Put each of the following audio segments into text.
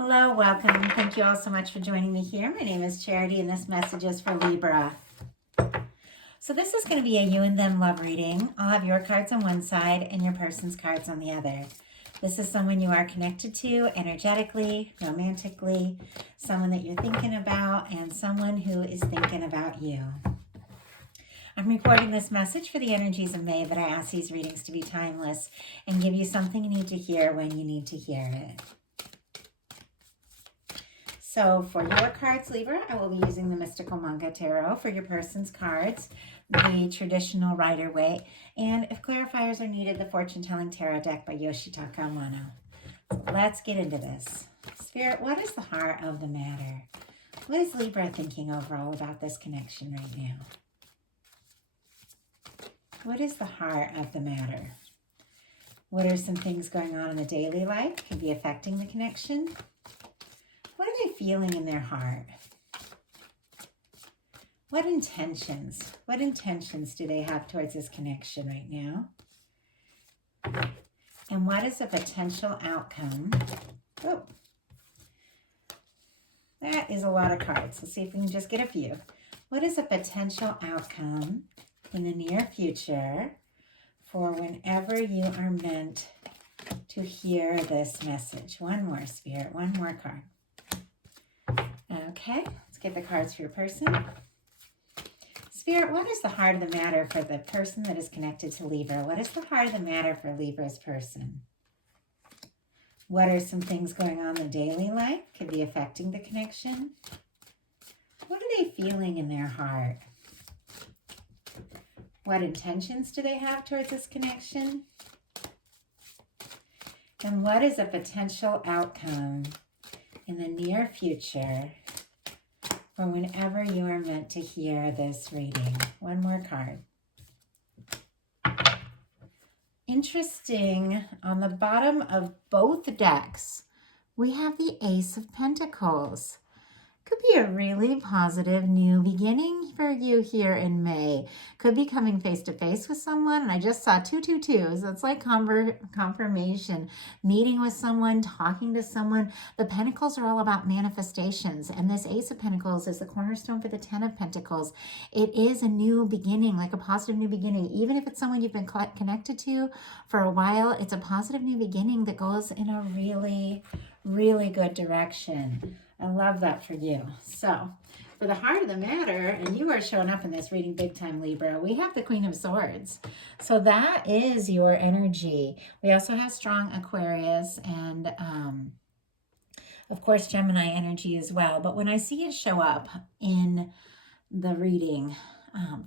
Hello, welcome. Thank you all so much for joining me here. My name is Charity and this message is for Libra. So this is going to be a you and them love reading. I'll have your cards on one side and your person's cards on the other. This is someone you are connected to energetically, romantically, someone that you're thinking about, and someone who is thinking about you. I'm recording this message for the energies of May, but I ask these readings to be timeless and give you something you need to hear when you need to hear it. So for your cards, Libra, I will be using the Mystical Manga Tarot. For your person's cards, the traditional Rider-Waite. And if clarifiers are needed, the Fortune Telling Tarot deck by Yoshitaka Amano. So let's get into this. Spirit, what is the heart of the matter? What is Libra thinking overall about this connection right now? What is the heart of the matter? What are some things going on in the daily life? Could be affecting the connection. What are they feeling in their heart? What intentions do they have towards this connection right now? And what is a potential outcome? Oh, that is a lot of cards. Let's see if we can just get a few. What is a potential outcome in the near future for whenever you are meant to hear this message? One more, Spirit, one more card. Okay, let's get the cards for your person. Spirit, what is the heart of the matter for the person that is connected to Libra? What is the heart of the matter for Libra's person? What are some things going on in the daily life? Could be affecting the connection. What are they feeling in their heart? What intentions do they have towards this connection? And what is a potential outcome in the near future or whenever you are meant to hear this reading? One more card. Interesting, on the bottom of both decks, we have the Ace of Pentacles. Could be a really positive new beginning for you here in May. Could be coming face to face with someone. And I just saw 222. So it's like confirmation, meeting with someone, talking to someone. The Pentacles are all about manifestations. And this Ace of Pentacles is the cornerstone for the 10 of Pentacles. It is a new beginning, like a positive new beginning. Even if it's someone you've been connected to for a while, it's a positive new beginning that goes in a really, really good direction. I love that for you. So, for the heart of the matter, and you are showing up in this reading big time, Libra, we have the Queen of Swords. So that is your energy. We also have strong Aquarius and, of course, Gemini energy as well. But when I see it show up in the reading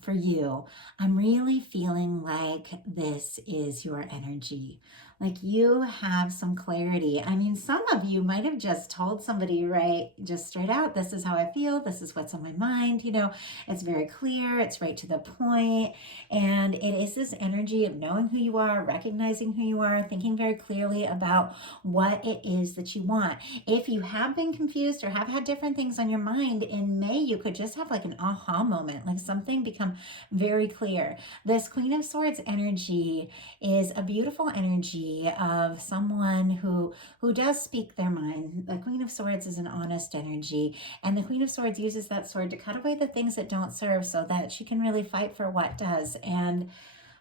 for you, I'm really feeling like this is your energy. Like you have some clarity. I mean, some of you might have just told somebody, right, just straight out, this is how I feel, this is what's on my mind, you know, it's very clear, it's right to the point. And it is this energy of knowing who you are, recognizing who you are, thinking very clearly about what it is that you want. If you have been confused or have had different things on your mind, in May, you could just have like an aha moment, like something become very clear. This Queen of Swords energy is a beautiful energy of someone who does speak their mind. The Queen of Swords is an honest energy, and the Queen of Swords uses that sword to cut away the things that don't serve so that she can really fight for what does. And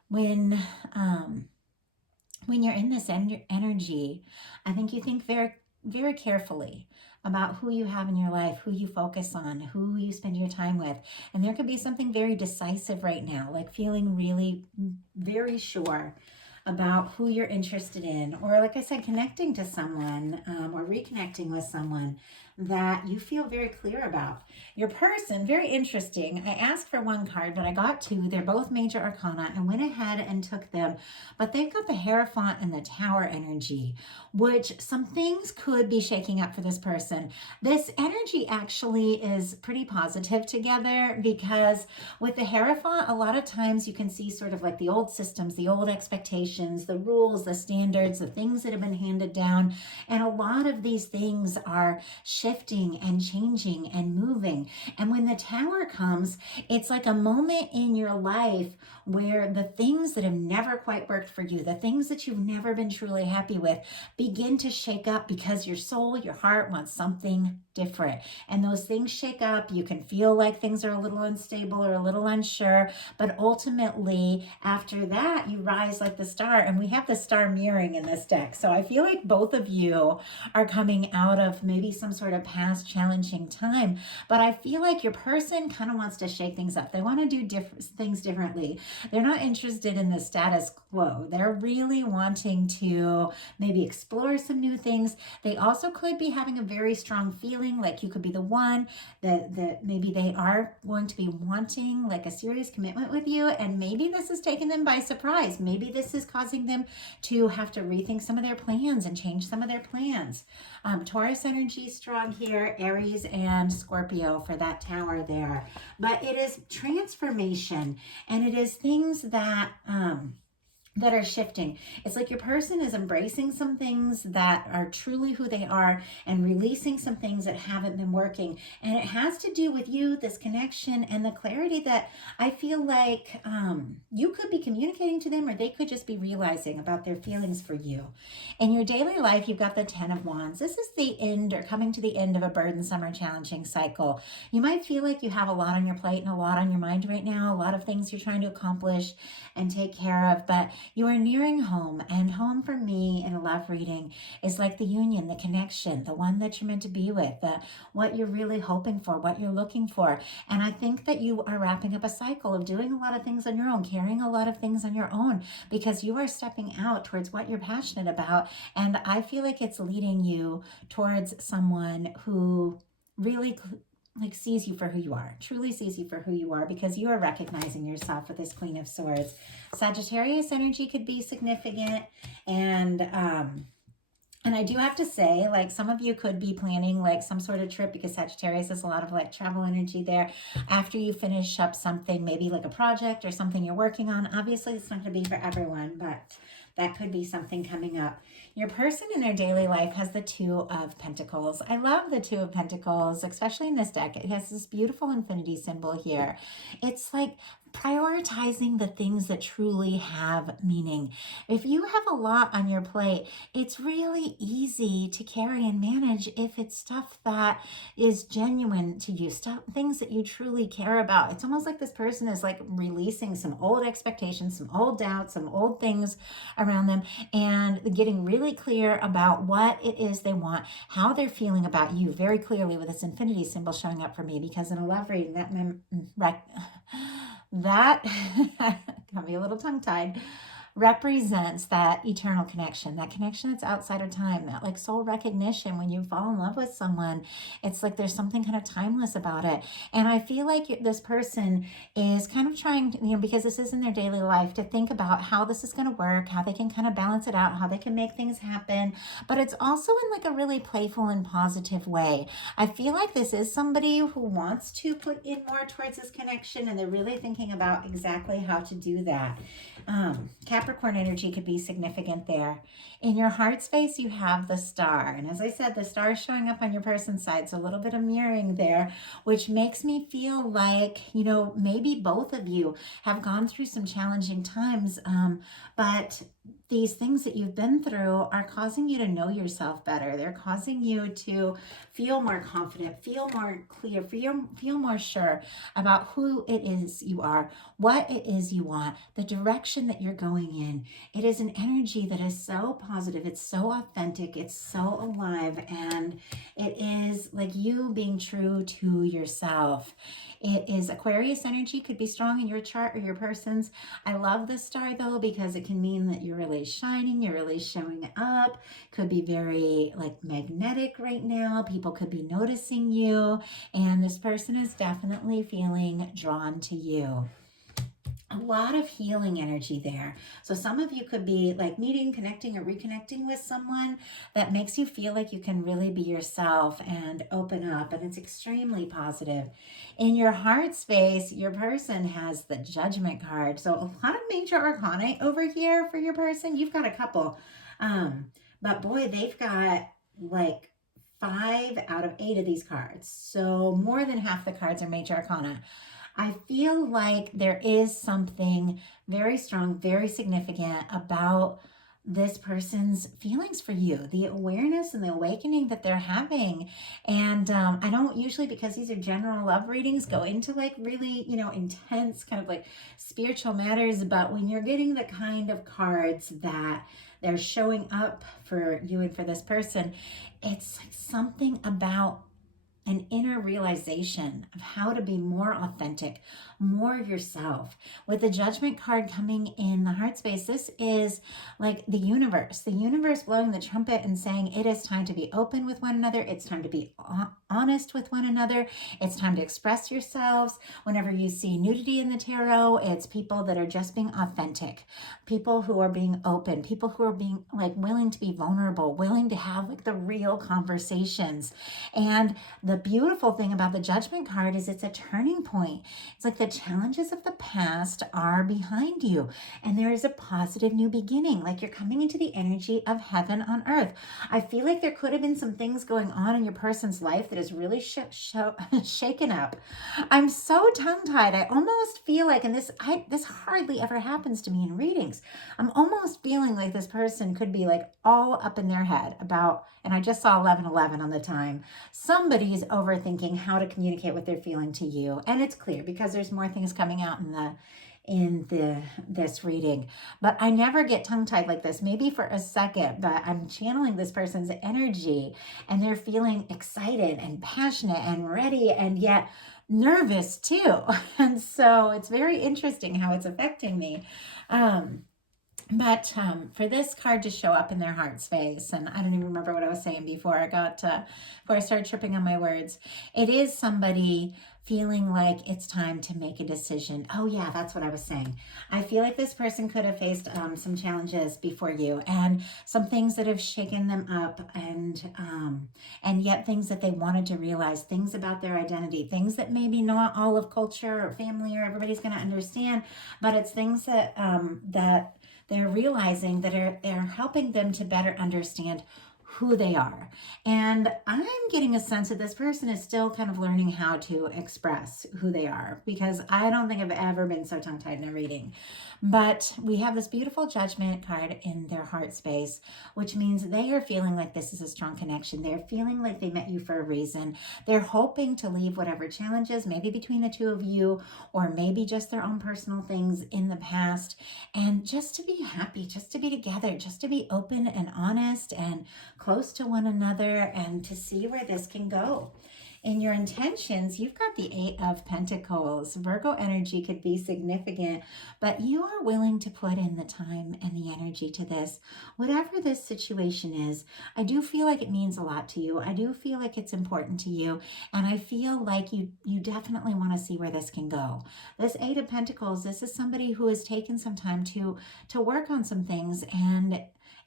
when you're in this energy, I think you think very, very carefully about who you have in your life, who you focus on, who you spend your time with. And there could be something very decisive right now, like feeling really very sure about who you're interested in, or like I said, connecting to someone or reconnecting with someone that you feel very clear about. Your person, very interesting. I asked for one card, but I got two. They're both major arcana. I went ahead and took them, but they've got the Hierophant and the Tower energy, which some things could be shaking up for this person. This energy actually is pretty positive together because with the Hierophant, a lot of times you can see sort of like the old systems, the old expectations, the rules, the standards, the things that have been handed down. And a lot of these things are shifting shifting and changing and moving. And when the Tower comes, it's like a moment in your life where the things that have never quite worked for you, the things that you've never been truly happy with, begin to shake up because your soul, your heart wants something different. And those things shake up. You can feel like things are a little unstable or a little unsure, but ultimately after that, you rise like the star. And we have the star mirroring in this deck. So I feel like both of you are coming out of maybe some sort of past challenging time, but I feel like your person kind of wants to shake things up. They want to do things differently. They're not interested in the status quo. They're really wanting to maybe explore some new things. They also could be having a very strong feeling like you could be the one that maybe they are going to be wanting like a serious commitment with you, and maybe this is taking them by surprise. Maybe this is causing them to have to rethink some of their plans and change some of their plans. Taurus energy strong here, Aries and Scorpio for that Tower there. But it is transformation, and it is things that that are shifting. It's like your person is embracing some things that are truly who they are and releasing some things that haven't been working. And it has to do with you, this connection and the clarity that I feel like you could be communicating to them, or they could just be realizing about their feelings for you. In your daily life, you've got the 10 of Wands. This is the end, or coming to the end, of a burdensome or challenging cycle. You might feel like you have a lot on your plate and a lot on your mind right now, a lot of things you're trying to accomplish and take care of, but you are nearing home. And home for me in a love reading is like the union, the connection, the one that you're meant to be with, what you're really hoping for, what you're looking for. And I think that you are wrapping up a cycle of doing a lot of things on your own, carrying a lot of things on your own, because you are stepping out towards what you're passionate about. And I feel like it's leading you towards someone who really like sees you for who you are, truly sees you for who you are, because you are recognizing yourself with this Queen of Swords. Sagittarius energy could be significant, and I do have to say, like, some of you could be planning like some sort of trip, because Sagittarius has a lot of like travel energy there after you finish up something, maybe like a project or something you're working on. Obviously, it's not going to be for everyone, but that could be something coming up. Your person in their daily life has the 2 of Pentacles. I love the 2 of Pentacles, especially in this deck. It has this beautiful infinity symbol here. It's like prioritizing the things that truly have meaning. If you have a lot on your plate, it's really easy to carry and manage if it's stuff that is genuine to you, things that you truly care about. It's almost like this person is like releasing some old expectations, some old doubts, some old things around them, and getting really clear about what it is they want, how they're feeling about you very clearly, with this infinity symbol showing up for me, because in a love reading, that got me a little tongue-tied, represents that eternal connection, that connection that's outside of time, that like soul recognition. When you fall in love with someone, it's like there's something kind of timeless about it. And I feel like this person is kind of trying to, because this is in their daily life, to think about how this is going to work, how they can kind of balance it out, how they can make things happen. But it's also in like a really playful and positive way. I feel like this is somebody who wants to put in more towards this connection, and they're really thinking about exactly how to do that. Capricorn energy could be significant there. In your heart space, you have the star. And as I said, the star is showing up on your person's side. So a little bit of mirroring there, which makes me feel like, maybe both of you have gone through some challenging times, but these things that you've been through are causing you to know yourself better. They're causing you to feel more confident, feel more clear, feel more sure about who it is you are, what it is you want, the direction that you're going in. It is an energy that is so positive. It's so authentic. It's so alive. And it is like you being true to yourself. It is Aquarius energy, could be strong in your chart or your person's. I love this star though, because it can mean that you're really shining, you're really showing up. Could be very like magnetic right now. People could be noticing you, and this person is definitely feeling drawn to you. A lot of healing energy there. So some of you could be like meeting, connecting, or reconnecting with someone that makes you feel like you can really be yourself and open up, and it's extremely positive. In your heart space, your person has the Judgment card. So a lot of major arcana over here for your person. You've got a couple, but boy, they've got like 5 out of 8 of these cards. So more than half the cards are major arcana. I feel like there is something very strong, very significant about this person's feelings for you, the awareness and the awakening that they're having. And I don't usually, because these are general love readings, go into like really, intense kind of like spiritual matters. But when you're getting the kind of cards that they're showing up for you and for this person, it's like something about an inner realization of how to be more authentic, more yourself. With the Judgment card coming in the heart space, this is like the universe blowing the trumpet and saying it is time to be open with one another. It's time to be honest with one another. It's time to express yourselves. Whenever you see nudity in the tarot, it's people that are just being authentic, people who are being open, people who are being like willing to be vulnerable, willing to have like the real conversations. And the beautiful thing about the Judgment card is it's a turning point. It's like the challenges of the past are behind you and there is a positive new beginning. Like you're coming into the energy of heaven on earth. I feel like there could have been some things going on in your person's life that is really shaken up. I'm so tongue-tied. I almost feel like, and this hardly ever happens to me in readings, I'm almost feeling like this person could be like all up in their head about, and I just saw 1111 on the time, somebody's overthinking how to communicate what they're feeling to you. And it's clear because there's more things coming out in this reading. But I never get tongue-tied like this, maybe for a second, but I'm channeling this person's energy and they're feeling excited and passionate and ready and yet nervous too. And so it's very interesting how it's affecting me. But for this card to show up in their heart space, and I don't even remember what I was saying before I started tripping on my words. It is somebody feeling like it's time to make a decision. Oh yeah, that's what I was saying. I feel like this person could have faced some challenges before you and some things that have shaken them up and yet things that they wanted to realize, things about their identity, things that maybe not all of culture or family or everybody's going to understand, but it's things that that they're realizing that are helping them to better understand who they are. And I'm getting a sense that this person is still kind of learning how to express who they are, because I don't think I've ever been so tongue-tied in a reading. But we have this beautiful Judgment card in their heart space, which means they are feeling like this is a strong connection. They're feeling like they met you for a reason. They're hoping to leave whatever challenges, maybe between the two of you, or maybe just their own personal things in the past, and just to be happy, just to be together, just to be open and honest and close to one another, and to see where this can go. In your intentions, you've got the 8 of Pentacles. Virgo energy could be significant, but you are willing to put in the time and the energy to this. Whatever this situation is, I do feel like it means a lot to you. I do feel like it's important to you, and I feel like you definitely want to see where this can go. This 8 of Pentacles, this is somebody who has taken some time to work on some things, and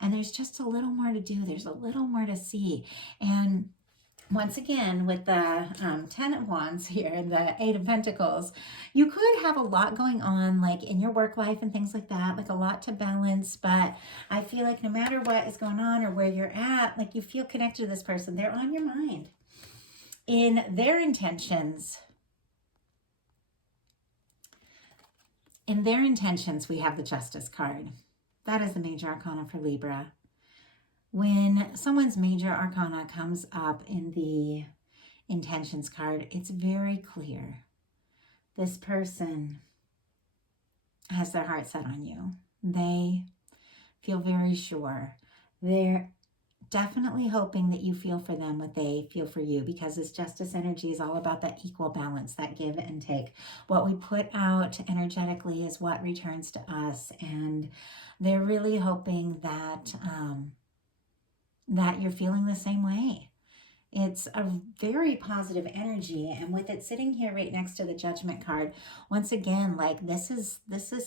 there's just a little more to do. There's a little more to see. And once again, with the 10 of Wands here and the 8 of Pentacles, you could have a lot going on like in your work life and things like that, like a lot to balance. But I feel like no matter what is going on or where you're at, like you feel connected to this person. They're on your mind. In their intentions, we have the Justice card. That is the major arcana for Libra. When someone's major arcana comes up in the intentions card, it's very clear. This person has their heart set on you. They feel very sure. They're definitely hoping that you feel for them what they feel for you, because this Justice energy is all about that equal balance, that give and take. What we put out energetically is what returns to us, and they're really hoping that that you're feeling the same way. It's a very positive energy, and with it sitting here right next to the Judgment card, once again, like this is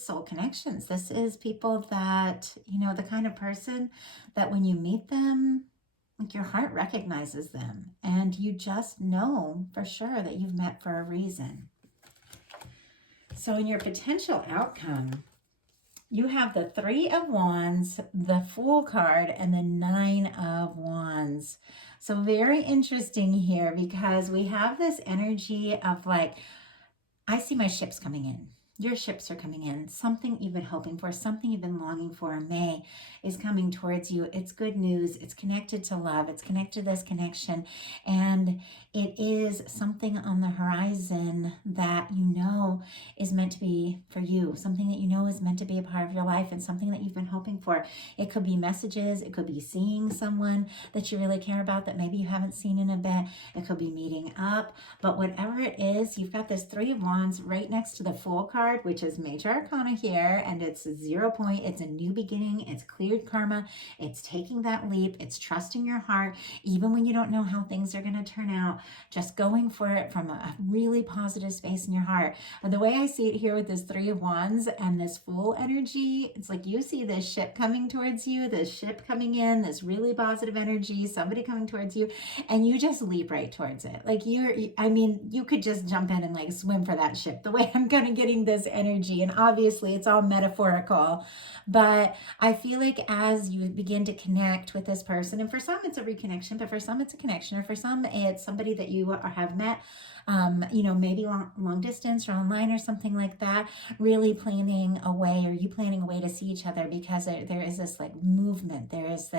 soul connections. This is people that, the kind of person that when you meet them, like your heart recognizes them, and you just know for sure that you've met for a reason. So in your potential outcome, You have the Three of Wands, the Fool card, and the Nine of Wands. So very interesting here because we have this energy of like, I see my ships coming in. Your ships are coming in. Something you've been hoping for, something you've been longing for in May is coming towards you. It's good news. It's connected to love. It's connected to this connection. And it is something on the horizon that you know is meant to be for you. Something that you know is meant to be a part of your life and something that you've been hoping for. It could be messages. It could be seeing someone that you really care about that maybe you haven't seen in a bit. It could be meeting up. But whatever it is, you've got this Three of Wands right next to the Fool card, which is Major Arcana here, and it's 0 point. It's a new beginning. It's cleared karma. It's taking that leap. It's trusting your heart, even when you don't know how things are going to turn out. Just going for it from a really positive space in your heart. And the way I see it here with this Three of Wands and this Fool energy, it's like you see this ship coming towards you, this ship coming in, this really positive energy, somebody coming towards you, and you just leap right towards it. Like I mean, you could just jump in and like swim for that ship, the way I'm kind of getting this energy. And obviously it's all metaphorical, but I feel like as you begin to connect with this person, and for some it's a reconnection, but for some it's a connection, or for some it's somebody that you have met, maybe long distance or online or something like that, really planning a way, or you planning a way to see each other, because there is this like movement, there is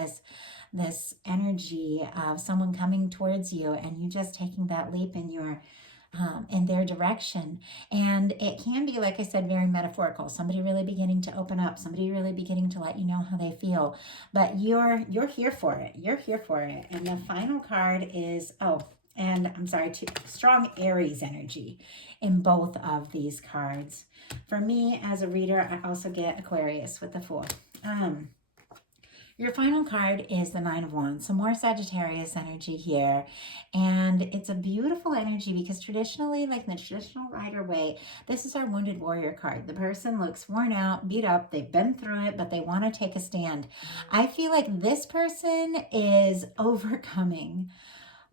this energy of someone coming towards you and you just taking that leap in their direction. And it can be, like I said, very metaphorical. Somebody really beginning to open up, somebody really beginning to let you know how they feel. But you're here for it. You're here for it. And the final card is, strong Aries energy in both of these cards. For me as a reader, I also get Aquarius with the Fool. Your final card is the Nine of Wands, so more Sagittarius energy here. And it's a beautiful energy because traditionally, like in the traditional Rider way, this is our Wounded Warrior card. The person looks worn out, beat up, they've been through it, but they want to take a stand. I feel like this person is overcoming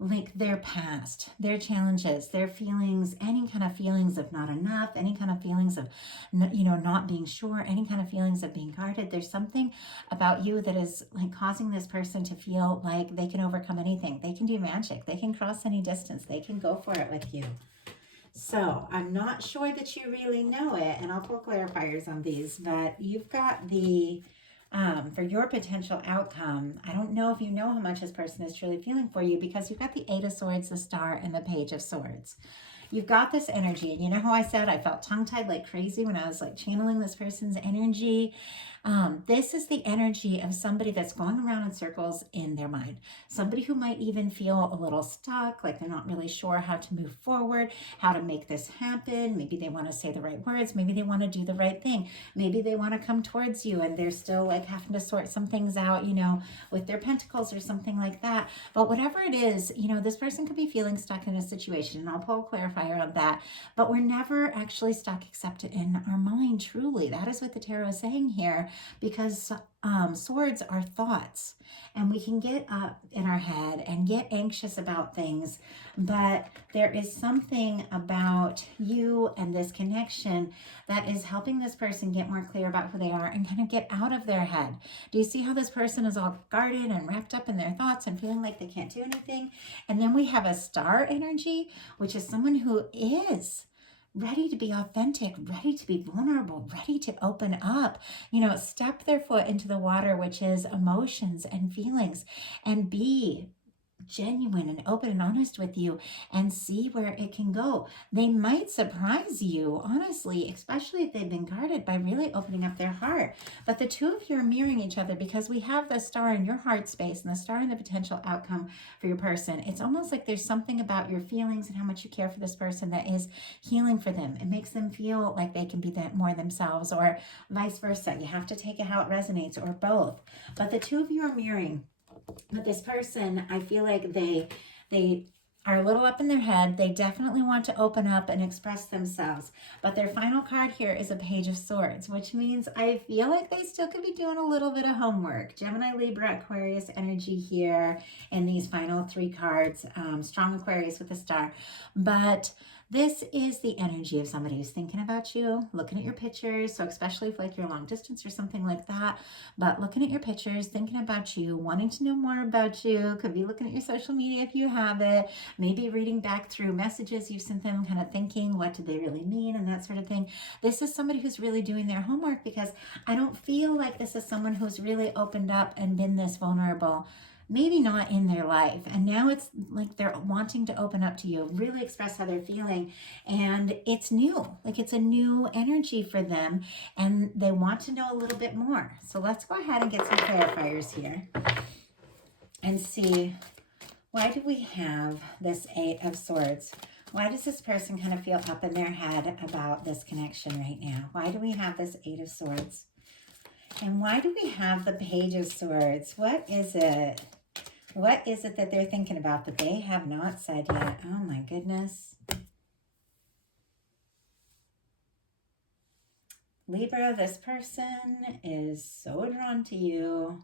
like their past, their challenges, their feelings, any kind of feelings of not enough, any kind of feelings of, not being sure, any kind of feelings of being guarded. There's something about you that is like causing this person to feel like they can overcome anything. They can do magic. They can cross any distance. They can go for it with you. So I'm not sure that you really know it, and I'll pull clarifiers on these, but you've got the for your potential outcome. I don't know if you know how much this person is truly feeling for you, because you've got the Eight of Swords, the Star, and the Page of Swords. You've got this energy, and you know how I said I felt tongue-tied like crazy when I was like channeling this person's energy. This is the energy of somebody that's going around in circles in their mind. Somebody who might even feel a little stuck, like they're not really sure how to move forward, how to make this happen. Maybe they want to say the right words. Maybe they want to do the right thing. Maybe they want to come towards you and they're still like having to sort some things out, with their pentacles or something like that. But whatever it is, this person could be feeling stuck in a situation, and I'll pull a clarifier on that. But we're never actually stuck except in our mind, truly. That is what the tarot is saying here. Because swords are thoughts, and we can get up in our head and get anxious about things, but there is something about you and this connection that is helping this person get more clear about who they are and kind of get out of their head. Do you see how this person is all guarded and wrapped up in their thoughts and feeling like they can't do anything? And then we have a Star energy, which is someone who is ready to be authentic, ready to be vulnerable, ready to open up, step their foot into the water, which is emotions and feelings, and be genuine and open and honest with you and see where it can go. They might surprise you, honestly, especially if they've been guarded, by really opening up their heart. But the two of you are mirroring each other, because we have the Star in your heart space and the Star in the potential outcome for your person. It's almost like there's something about your feelings and how much you care for this person that is healing for them. It makes them feel like they can be more themselves, or vice versa. You have to take it how it resonates, or both. But the two of you are mirroring. But this person, I feel like they are a little up in their head. They definitely want to open up and express themselves. But their final card here is a Page of Swords, which means I feel like they still could be doing a little bit of homework. Gemini, Libra, Aquarius energy here in these final three cards. Strong Aquarius with a Star. But This is the energy of somebody who's thinking about you, looking at your pictures. So especially if like you're long distance or something like that, but looking at your pictures, thinking about you, wanting to know more about you, could be looking at your social media if you have it, maybe reading back through messages you've sent them, kind of thinking, what did they really mean, and that sort of thing. This is somebody who's really doing their homework, because I don't feel like this is someone who's really opened up and been this vulnerable, maybe not in their life. And now it's like they're wanting to open up to you, really express how they're feeling. And it's new, like it's a new energy for them. And they want to know a little bit more. So let's go ahead and get some clarifiers here and see, why do we have this Eight of Swords? Why does this person kind of feel up in their head about this connection right now? Why do we have this Eight of Swords? And why do we have the Page of Swords? What is it? What is it that they're thinking about that they have not said yet? Oh my goodness. Libra, this person is so drawn to you.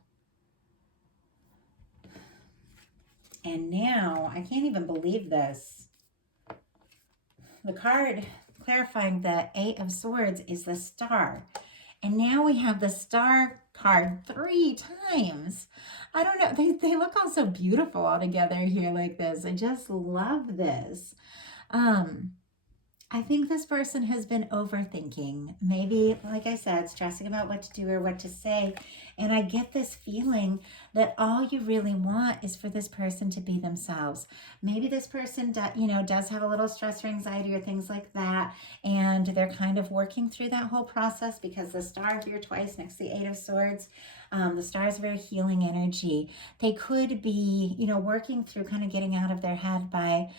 And now, I can't even believe this. The card clarifying the Eight of Swords is the Star. And now we have the Star card 3 times. I don't know. They look all so beautiful all together here like this. I just love this. I think this person has been overthinking. Maybe, like I said, stressing about what to do or what to say. And I get this feeling that all you really want is for this person to be themselves. Maybe this person, does have a little stress or anxiety or things like that. And they're kind of working through that whole process, because the Star here twice next to the Eight of Swords. The Star is a very healing energy. They could be, working through kind of getting out of their head by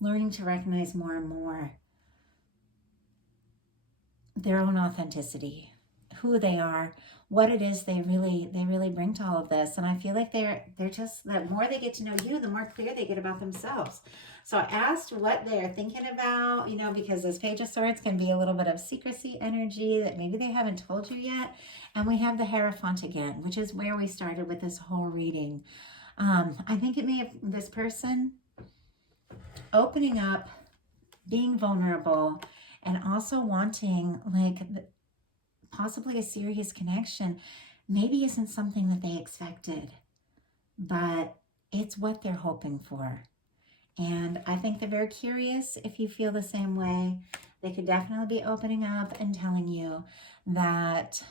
learning to recognize more and more their own authenticity, who they are, what it is they really bring to all of this. And I feel like they're just, the more they get to know you, the more clear they get about themselves. So I asked what they're thinking about, because this Page of Swords can be a little bit of secrecy energy that maybe they haven't told you yet. And we have the Hierophant again, which is where we started with this whole reading. I think it may have this person opening up, being vulnerable, and also wanting like possibly a serious connection. Maybe isn't something that they expected, but it's what they're hoping for. And I think they're very curious. If you feel the same way, they could definitely be opening up and telling you that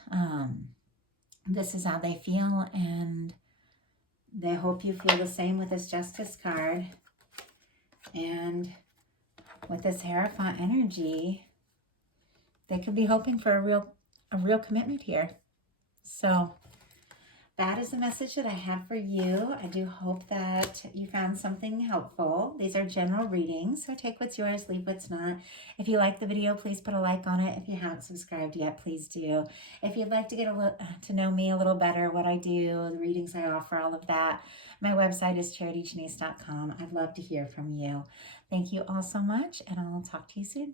this is how they feel, and they hope you feel the same with this Justice card. And with this Hierophant energy, they could be hoping for a real commitment here. So that is the message that I have for you. I do hope that you found something helpful. These are general readings, so take what's yours, leave what's not. If you like the video, please put a like on it. If you haven't subscribed yet, please do. If you'd like to get to know me a little better, what I do, the readings I offer, all of that, my website is charityjanice.com. I'd love to hear from you. Thank you all so much, and I'll talk to you soon.